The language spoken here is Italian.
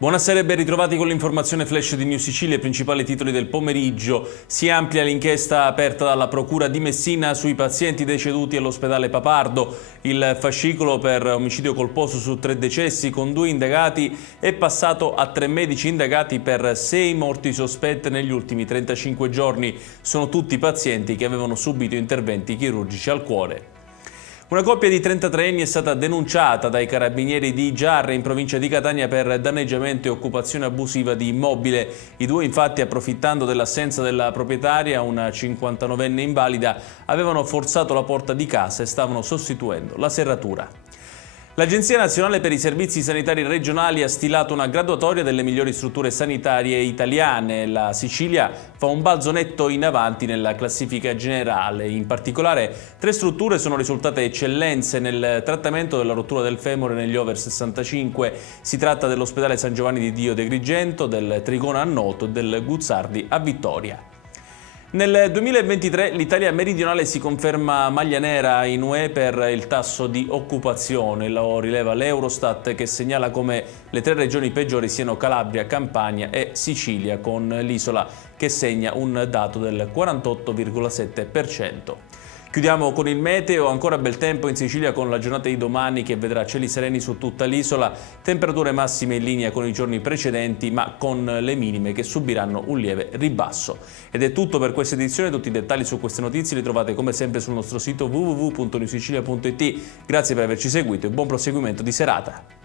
Buonasera e ben ritrovati con l'informazione flash di News Sicilia, i principali titoli del pomeriggio. Si amplia l'inchiesta aperta dalla Procura di Messina sui pazienti deceduti all'ospedale Papardo. Il fascicolo per omicidio colposo su 3 decessi con 2 indagati è passato a 3 medici indagati per 6 morti sospette negli ultimi 35 giorni. Sono tutti pazienti che avevano subito interventi chirurgici al cuore. Una coppia di 33 anni è stata denunciata dai carabinieri di Giarre in provincia di Catania per danneggiamento e occupazione abusiva di immobile. I due infatti, approfittando dell'assenza della proprietaria, una 59enne invalida, avevano forzato la porta di casa e stavano sostituendo la serratura. L'Agenzia Nazionale per i Servizi Sanitari Regionali ha stilato una graduatoria delle migliori strutture sanitarie italiane. La Sicilia fa un balzo netto in avanti nella classifica generale. In particolare, 3 strutture sono risultate eccellenze nel trattamento della rottura del femore negli over 65. Si tratta dell'ospedale San Giovanni di Dio de Agrigento, del Trigona a Noto e del Guzzardi a Vittoria. Nel 2023 l'Italia meridionale si conferma maglia nera in UE per il tasso di occupazione, lo rileva l'Eurostat, che segnala come le 3 regioni peggiori siano Calabria, Campania e Sicilia, con l'isola che segna un dato del 48,7%. Chiudiamo con il meteo, ancora bel tempo in Sicilia con la giornata di domani che vedrà cieli sereni su tutta l'isola, temperature massime in linea con i giorni precedenti ma con le minime che subiranno un lieve ribasso. Ed è tutto per questa edizione, tutti i dettagli su queste notizie li trovate come sempre sul nostro sito www.newsicilia.it. Grazie per averci seguito e buon proseguimento di serata.